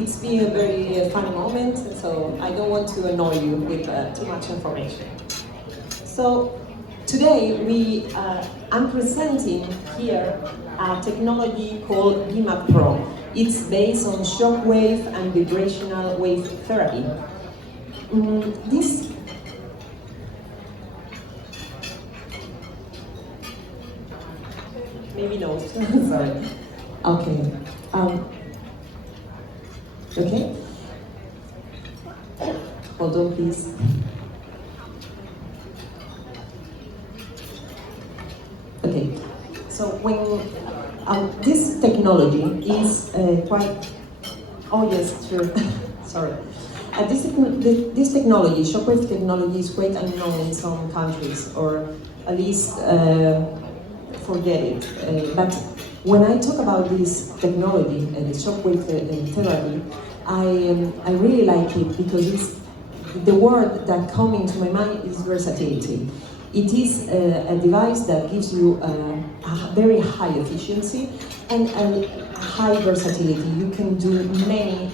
it's been a very funny moment, so I don't want to annoy you with too much information. So today I'm presenting here a technology called Vinhy Pro. It's based on shockwave and vibrational wave therapy. This maybe no. Sorry. Okay. Okay. Hold on, please. Okay. So when this technology is quite. Oh yes, sure. Sorry. This technology, shockwave technology, is quite unknown in some countries, or at least forget it. But when I talk about this technology, the shockwave therapy, I really like it because the word that comes into my mind is versatility. It is a device that gives you a very high efficiency and a high versatility. You can do many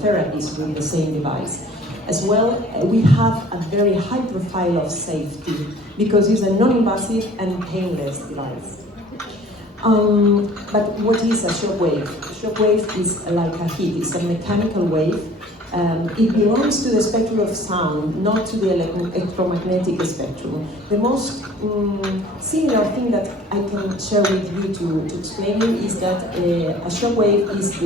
therapies with the same device. As well, we have a very high profile of safety because it's a non-invasive and painless device. But what is a shockwave? Shockwave is like a heat, it's a mechanical wave. It belongs to the spectrum of sound, not to the electromagnetic spectrum. The most similar thing that I can share with you to explain you is that a shockwave is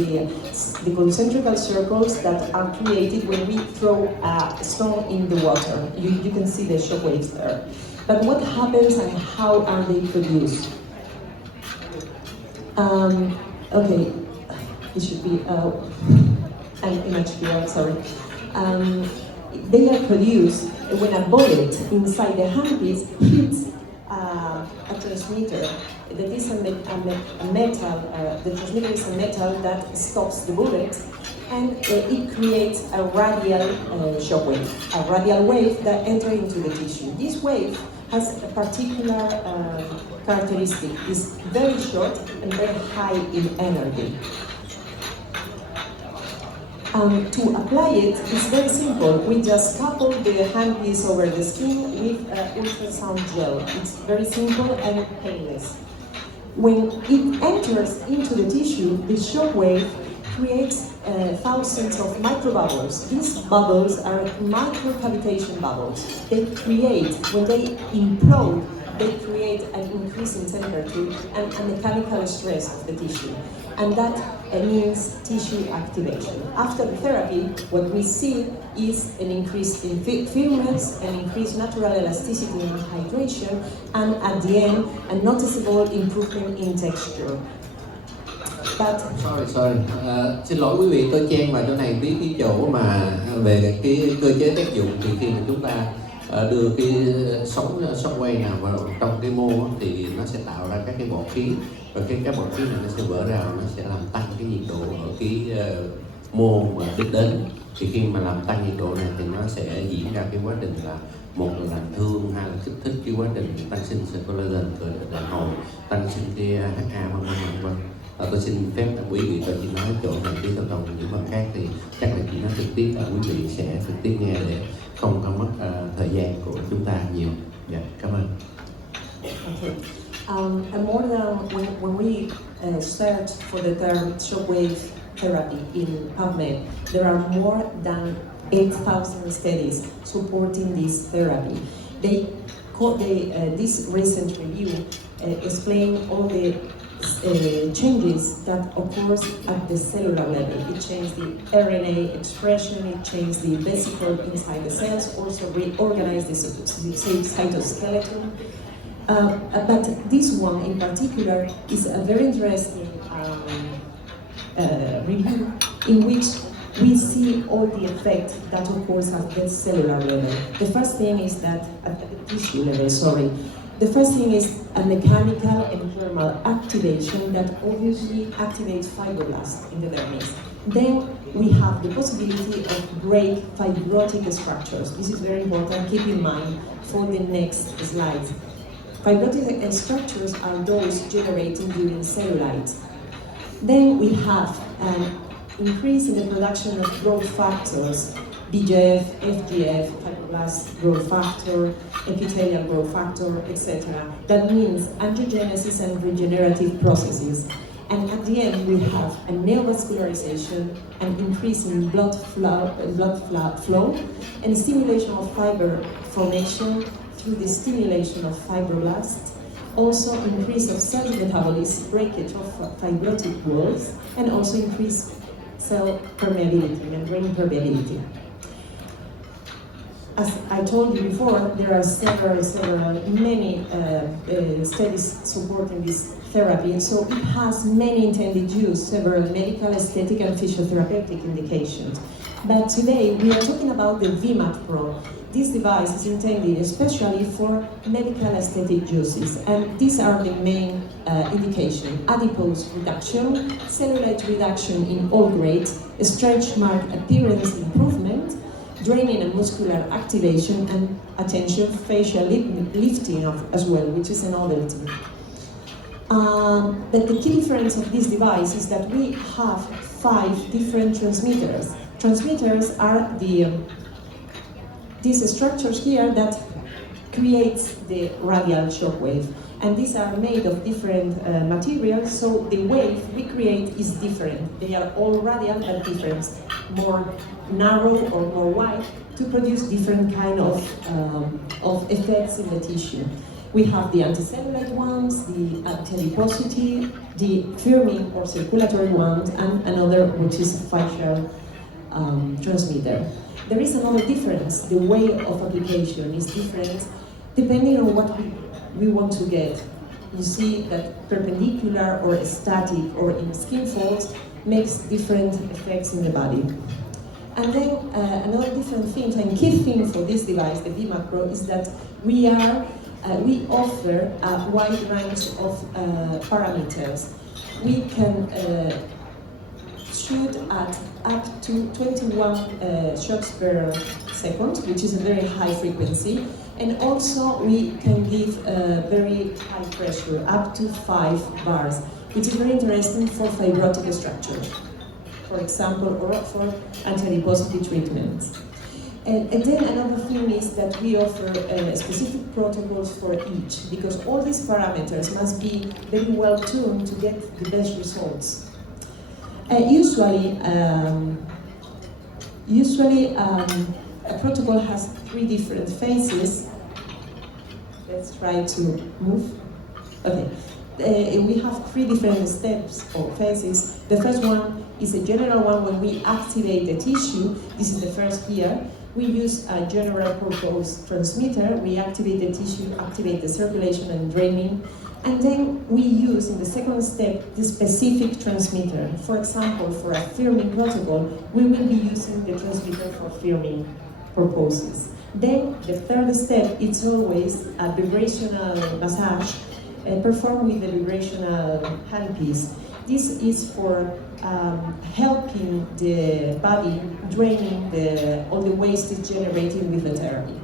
the concentric circles that are created when we throw a stone in the water. You can see the shockwaves there. But what happens and how are they produced? Okay, it should be an image here, sorry. They are produced when a bullet inside the handpiece hits a transmitter. That is a metal, the transmitter is a metal that stops the bullet, and it creates a radial shockwave, a radial wave that enters into the tissue. This wave has a particular characteristic. It's very short and very high in energy. To apply it, it's very simple. We just couple the handpiece over the skin with ultrasound gel. It's very simple and painless. When it enters into the tissue, the shockwave creates thousands of microbubbles. These bubbles are microcavitation bubbles. They create, when they implode, they create an increase in temperature and a mechanical stress of the tissue. And that means tissue activation. After the therapy, what we see is an increase in firmness, an increased natural elasticity and hydration, and at the end, a noticeable improvement in texture. But Sorry. Xin lỗi quý vị, tôi chen vào chỗ này biết cái chỗ mà về cái cơ chế tác dụng. Thì khi mà chúng ta đưa cái sóng shockwave nào vào trong cái mô thì nó sẽ tạo ra các cái bọt khí, và các bọt khí này nó sẽ vỡ ra, nó sẽ làm tăng cái nhiệt độ ở cái mô mà đích đến. Thì khi mà làm tăng nhiệt độ này thì nó sẽ diễn ra cái quá trình là một là làm thương, hai là kích thích cái quá trình tăng sinh collagen, đàn hồi, tăng sinh cái HA vân. Tôi xin phép quý vị cho chị nói chỗ này, tí còn những phần khác thì chắc là chị nói trực tiếp là quý vị sẽ trực tiếp nghe để không có mất thời gian của chúng ta nhiều. Dạ, cảm ơn. Okay. And more than when we search for the term shockwave therapy in PubMed, there are more than 8,000 studies supporting this therapy. This recent review explained all the changes that occurs at the cellular level. It changed the RNA expression, it changed the vesicle inside the cells, also reorganized the cytoskeleton. But this one in particular is a very interesting review in which we see all the effect that occurs at the cellular level. The first thing is that, at the tissue level, sorry. The first thing is a mechanical and thermal activation that obviously activates fibroblasts in the dermis. Then we have the possibility of break fibrotic structures. This is very important, keep in mind for the next slide. Fibrotic structures are those generated during cellulites. Then we have increase in the production of growth factors, BGF, FGF, fibroblast growth factor, epithelial growth factor, etc. That means angiogenesis and regenerative processes. And at the end, we have a neovascularization, an increase in blood flow, and stimulation of fiber formation through the stimulation of fibroblasts, also increase of cell metabolism, breakage of fibrotic walls, and also increase cell permeability, membrane permeability. As I told you before, there are many studies supporting this therapy, so it has many intended use, several medical, aesthetic, and physiotherapeutic indications. But today we are talking about the VMAT Pro. This device is intended especially for medical aesthetic uses, and these are the main indications: adipose reduction, cellulite reduction in all grades, stretch mark appearance improvement, draining and muscular activation, and attention facial lifting as well, which is a novelty. But the key difference of this device is that we have 5 different transmitters. Transmitters are these structures here that creates the radial shockwave, and these are made of different materials, so the wave we create is different. They are all radial but different, more narrow or more wide, to produce different kind of effects in the tissue. We have the anticellulite ones, the anti-adiposity, the firming or circulatory ones, and another which is a fascial transmitter. There is another difference. The way of application is different depending on what we want to get. You see that perpendicular or static or in skin folds makes different effects in the body. And then another different thing and key thing for this device, the VMAT Pro, is that we offer a wide range of parameters. We can shoot at up to 21 shots per second, which is a very high frequency. And also we can give very high pressure, up to 5 bars, which is very interesting for fibrotic structures, for example, or for anti-adiposity treatments. And then another thing is that we offer specific protocols for each, because all these parameters must be very well tuned to get the best results. Usually a protocol has 3 different phases. Let's try to move. Okay. We have 3 different steps or phases. The first one is a general one when we activate the tissue. This is the first here. We use a general purpose transmitter. We activate the tissue, activate the circulation and draining. And then we use, in the second step, the specific transmitter. For example, for a firming protocol, we will be using the transmitter for firming purposes. Then, the third step, it's always a vibrational massage performed with a vibrational handpiece. This is for helping the body draining all the waste it's generating with the therapy.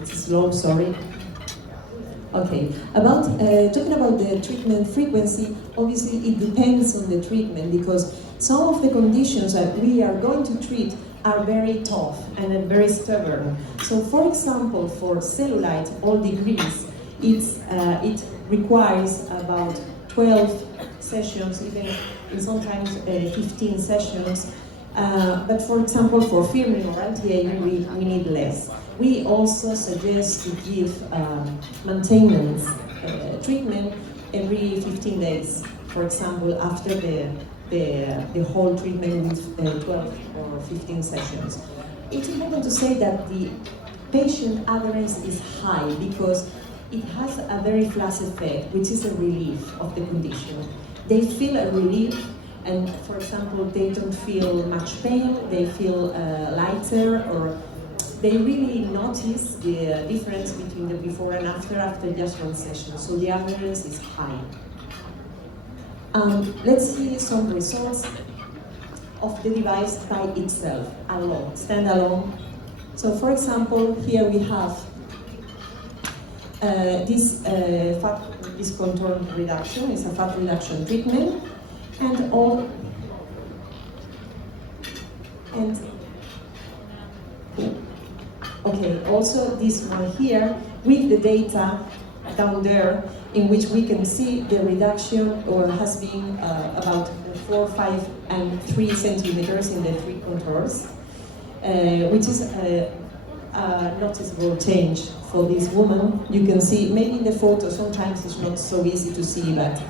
It's slow, sorry. Okay, talking about the treatment frequency, obviously it depends on the treatment, because some of the conditions that we are going to treat are very tough and very stubborn. So, for example, for cellulite, all degrees, it requires about 12 sessions, even sometimes 15 sessions. But for example, for firming or anti-aging, we need less. We also suggest to give maintenance treatment every 15 days. For example, after the whole treatment with 12 or 15 sessions. It's important to say that the patient adherence is high because it has a very flash effect, which is a relief of the condition. They feel a relief, and for example, they don't feel much pain, they feel lighter, or they really notice the difference between the before and after just one session. So the adherence is high. Let's see some results of the device by itself, alone, standalone. So for example, here we have this is contour reduction, it's a fat reduction treatment, and okay, also this one here with the data down there, in which we can see the reduction or has been about 4, 5, and 3 centimeters in the 3 contours, which is a noticeable change for this woman. You can see, maybe in the photo sometimes it's not so easy to see, but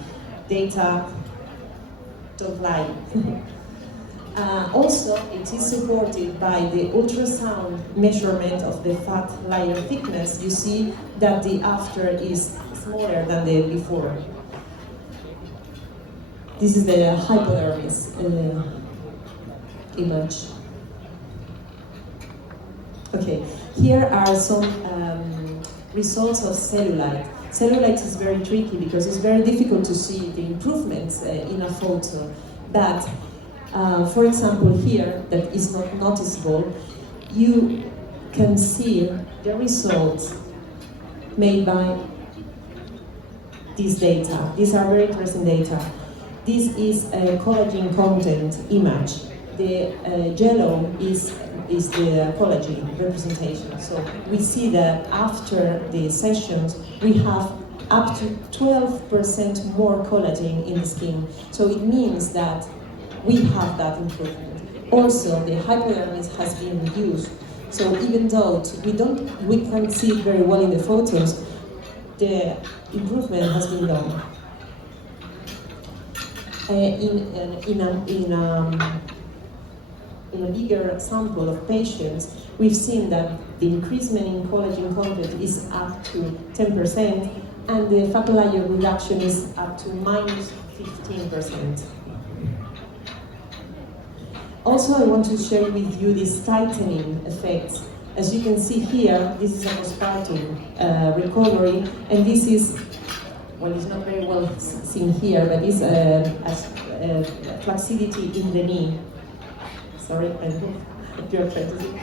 data don't lie. Also, it is supported by the ultrasound measurement of the fat layer thickness. You see that the after is smaller than the before. This is the hypodermis image. Okay, here are some results of cellulite. Cellulite is very tricky because it's very difficult to see the improvements in a photo, but for example here, that is not noticeable, you can see the results made by this data. These are very interesting data. This is a collagen content image. The yellow is the collagen representation. So we see that after the sessions, we have up to 12% more collagen in the skin. So it means that we have that improvement. Also, the hypodermis has been reduced. So even though we can't see it very well in the photos, the improvement has been done. In a bigger sample of patients, we've seen that the increasement in collagen content is up to 10%, and the fat layer reduction is up to minus 15%. Also, I want to share with you this tightening effect. As you can see here, this is a postpartum recovery, and this is, well, it's not very well seen here, but it's a flaccidity in the knee. Sorry, I hope you're trying to see.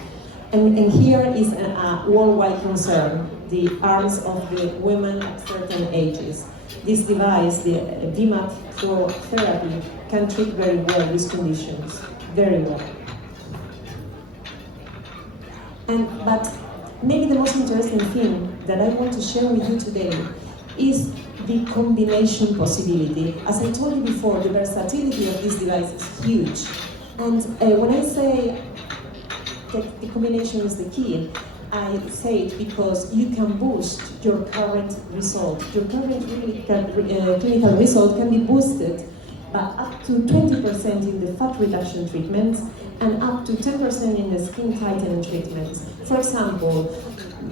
And here is a worldwide concern, the arms of the women at certain ages. This device, the VMAT therapy, can treat very well these conditions, very well. But maybe the most interesting thing that I want to share with you today is the combination possibility. As I told you before, the versatility of this device is huge. And when I say that the combination is the key, I say it because you can boost your current result. Your current clinical result can be boosted by up to 20% in the fat reduction treatments and up to 10% in the skin tightening treatments. For example,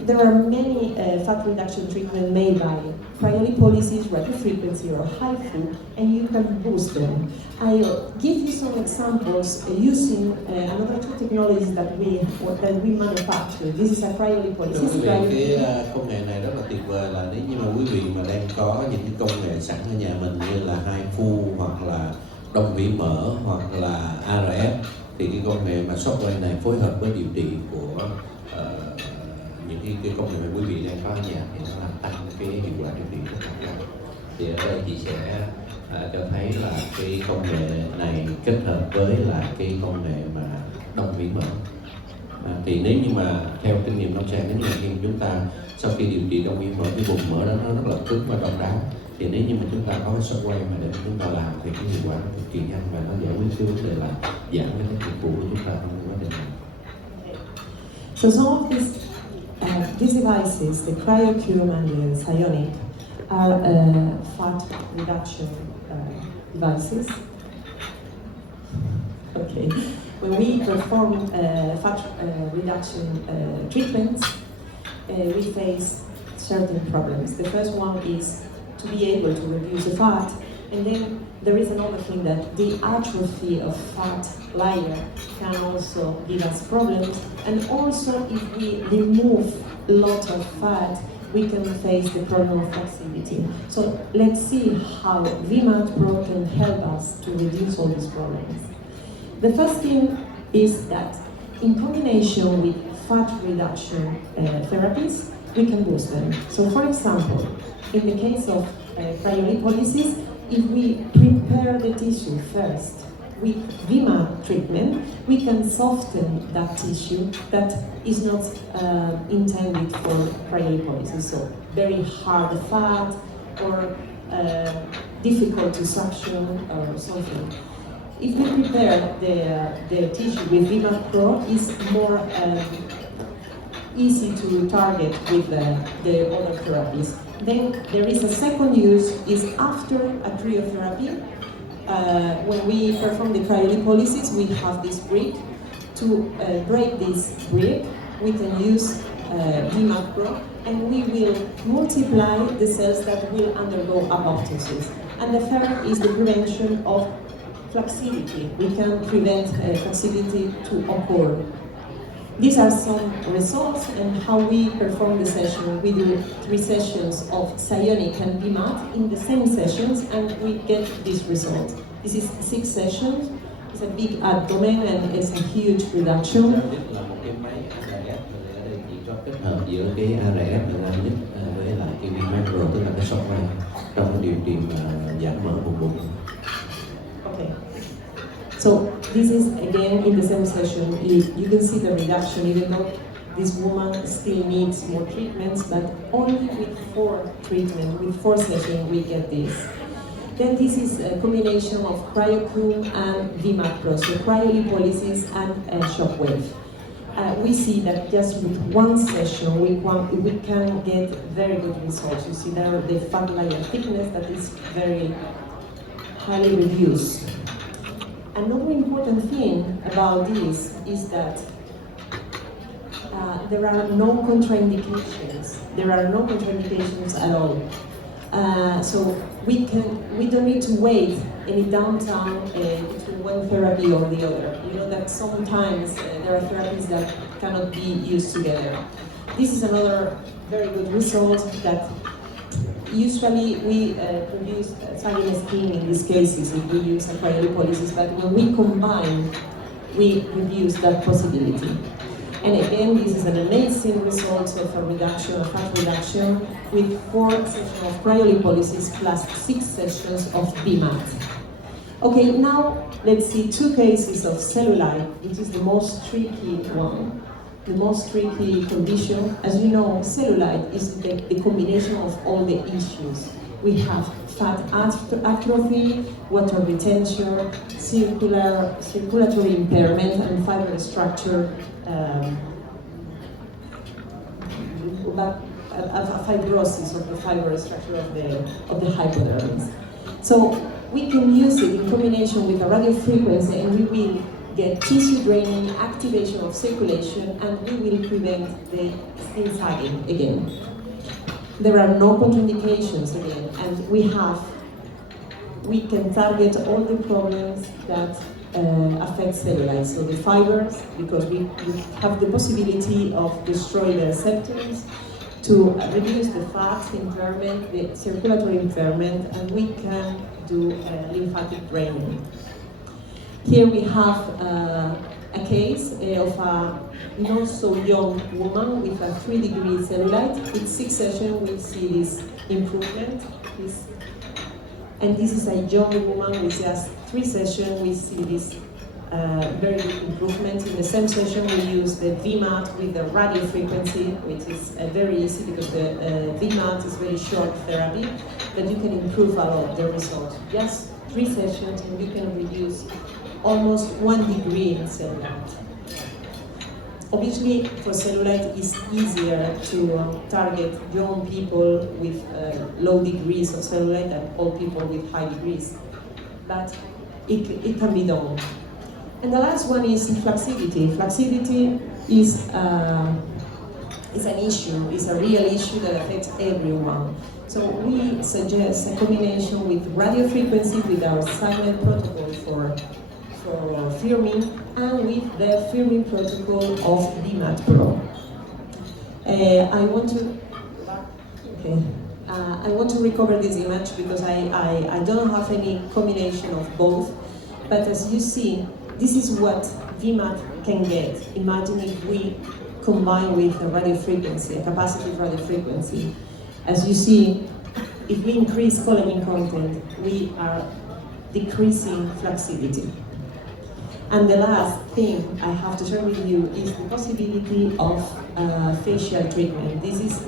there are many fat reduction treatments made by cryolipolysis, radiofrequency, or HIFU, and you can boost them. I'll give you some examples using another two technologies that we manufacture. This is a cryolipolysis. Cái công nghệ này rất là tuyệt vời, là nếu như mà quý vị mà đang có những cái công nghệ sẵn ở nhà mình như là HIFU hoặc là đông vĩ mỡ hoặc là ARF, thì cái công nghệ mà shockwave này phối hợp với điều trị của những cái công nghệ mà quý vị đang có ở nhà thì nó làm tăng cái hiệu quả điều trị rất là cao. Thì ở đây chị sẽ cho thấy là cái công nghệ này kết hợp với là cái công nghệ mà đông vĩ mỡ. Thì nếu như mà theo kinh nghiệm lâm sàng, nếu như mà khi chúng ta sau khi điều trị đông vĩ mỡ, cái vùng mỡ đó nó rất là cứng và độc đáo, thì nếu như mà chúng ta có cái shockwave mà để chúng ta làm thì cái hiệu quả nó cực kỳ nhanh và nó giải quyết cái vấn đề là giảm cái tác dụng phụ của chúng ta trong cái quá trình này. So some of these devices, the CryoCube and the Psionic, are fat reduction devices. Okay. When we perform fat reduction treatments, we face certain problems. The first one is to be able to reduce the fat, and then there is another thing, that the atrophy of fat layer can also give us problems, and also if we remove a lot of fat, we can face the problem of flexibility. So let's see how VMAT Pro can help us to reduce all these problems. The first thing is that in combination with fat reduction therapies, we can boost them. So for example, in the case of cryolipolysis, if we prepare the tissue first with VMAT treatment, we can soften that tissue that is not intended for cryolipolysis, so very hard fat or difficult to suction or something. If we prepare the tissue with VMAT Pro, it's more easy to target with the other therapies. Then there is a second use, is after a cryotherapy. When we perform the cryolipolysis, we have this brick. To break this brick, we can use VMAT Pro, and we will multiply the cells that will undergo apoptosis. And the third is the prevention of flaccidity. We can prevent flaccidity to occur. These are some results and how we perform the session. We do 3 sessions of Psionic and VMAT in the same sessions, and we get this result. This is 6 sessions. It's a big abdomen and it's a huge reduction. Là một cái máy ARF, ở đây chỉ có kết hợp giữa cái ARF với lại cái macro, tức là cái shockwave trong cái điều trị giảm mỡ vùng bụng. Okay. So this is again in the same session. You can see the reduction, even though this woman still needs more treatments, but only with 4 treatments, with 4 sessions, we get this. Then this is a combination of cryocomb and VMAT Pro, so cryolipolysis and shockwave. We see that just with 1 session we can get very good results. You see there the fat layer thickness that is very highly reduced. Another important thing about this is that there are no contraindications. There are no contraindications at all. So we don't need to wait any downtime between one therapy or the other. You know that sometimes there are therapies that cannot be used together. This is another very good result that usually we produce sagging skin in these cases if we use a cryolipolysis, but when we combine, we reduce that possibility. And again, this is an amazing result of a reduction, a fat reduction, with 4 sessions of cryolipolysis plus 6 sessions of VMAT. Okay, now let's see 2 cases of cellulite, which is the most tricky one, the most tricky condition. As you know, cellulite is the combination of all the issues. We have fat atrophy, water retention, circulatory impairment, and fiber structure, a fibrosis of the fiber structure of the hypodermis. So we can use it in combination with a radio frequency, and we will get tissue draining, activation of circulation, and we will prevent the skin sagging again. There are no contraindications again, and we can target all the problems that affect cellulite. So the fibers, because we have the possibility of destroying the receptors, to reduce the fat impairment, the circulatory impairment, and we can do lymphatic draining. Here we have a case of a not so young woman with a 3-degree cellulite. With 6 sessions, we see this improvement. And this is a young woman with just 3 sessions. We see this very good improvement. In the same session, we use the VMAT with the radio frequency, which is very easy because the VMAT is very short therapy, but you can improve a lot the results. Just 3 sessions, and you can reduce almost 1 degree in cellulite. Obviously, for cellulite, it's easier to target young people with low degrees of cellulite than old people with high degrees, but it can be done. And the last one is flaccidity. Flaccidity is an issue, is a real issue that affects everyone. So we suggest a combination with radio frequency with our silent protocol for firming, and with the firming protocol of VMAT Pro. I want to recover this image because I don't have any combination of both, but as you see, this is what VMAT can get. Imagine if we combine with a radio frequency, a capacitive radio frequency. As you see, if we increase collagen content, we are decreasing flexibility. And the last thing I have to share with you is the possibility of facial treatment. This is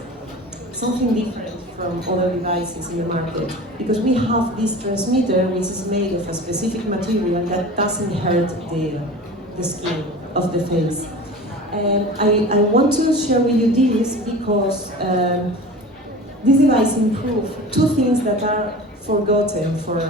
something different from other devices in the market, because we have this transmitter which is made of a specific material that doesn't hurt the skin of the face. And I want to share with you this because this device improves two things that are forgotten for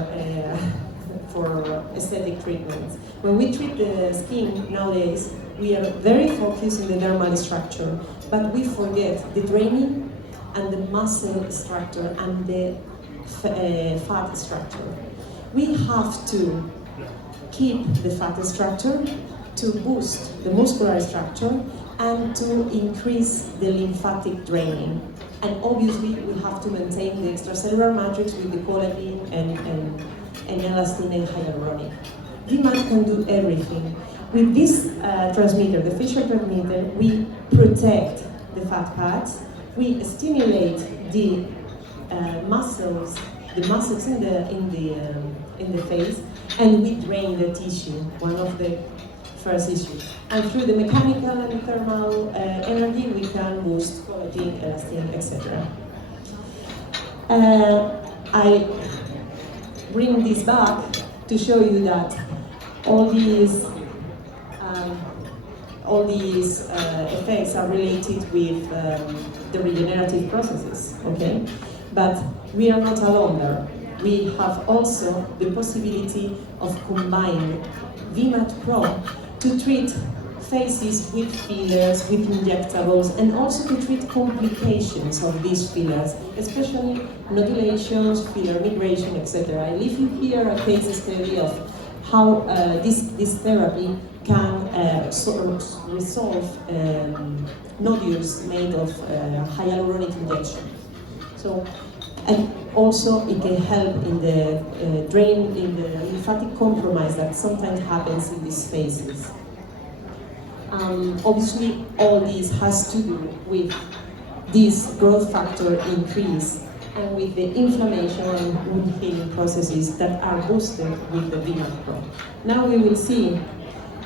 aesthetic treatments. When we treat the skin nowadays, we are very focused on the dermal structure, but we forget the draining and the muscle structure and the fat structure. We have to keep the fat structure to boost the muscular structure and to increase the lymphatic draining. And obviously we have to maintain the extracellular matrix with the collagen and elastin and hyaluronic. VMAT can do everything. With this transmitter, the facial transmitter, we protect the fat pads, we stimulate the muscles in the face, and we drain the tissue, one of the first issues. And through the mechanical and thermal energy, we can boost collagen, elastin, etc. I bring this back to show you that all these effects are related with the regenerative processes, okay? But we are not alone there. We have also the possibility of combining VMAT Pro to treat faces with fillers, with injectables, and also to treat complications of these fillers, especially nodulations, filler migration, etc. I leave you here a case study of how this therapy can resolve nodules made of hyaluronic injection. So, and also it can help in the in the lymphatic compromise that sometimes happens in these phases. Obviously, all this has to do with this growth factor increase and with the inflammation and wound healing processes that are boosted with the VMAT Pro. Now we will see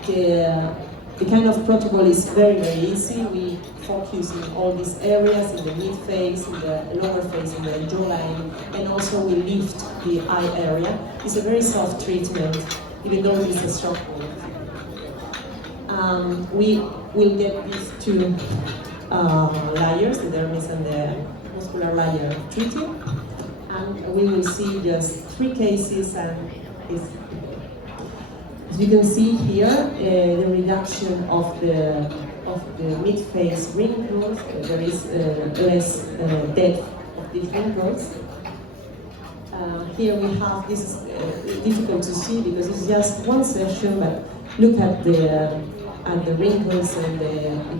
the kind of protocol is very, very easy. We focus in all these areas, in the mid face, in the lower face, in the jawline, and also we lift the eye area. It's a very soft treatment, even though it's a shockwave. We will get these two layers, the dermis and the muscular layer treated, and we will see just 3 cases, and as you can see here, the reduction of the mid-face wrinkles. There is less depth of these wrinkles. Here we have, this is difficult to see because it's just one session, but look at the wrinkles in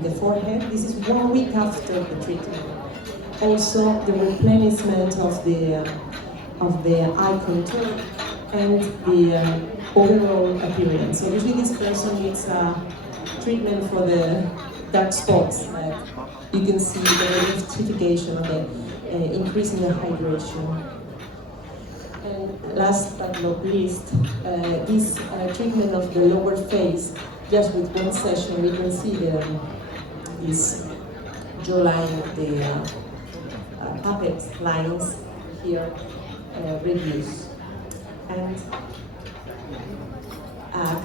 the forehead. This is 1 week after the treatment. Also, the replenishment of the eye contour and the overall appearance. Obviously, this person needs a treatment for the dark spots. You can see the electrification of the increase in the hydration. And last but not least, this treatment of the lower face. Just with 1 session, we can see this jawline, the puppet lines here reduce. And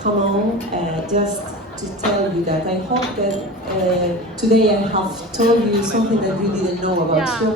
come on, just to tell you that I hope that today I have told you something that you didn't know about shock.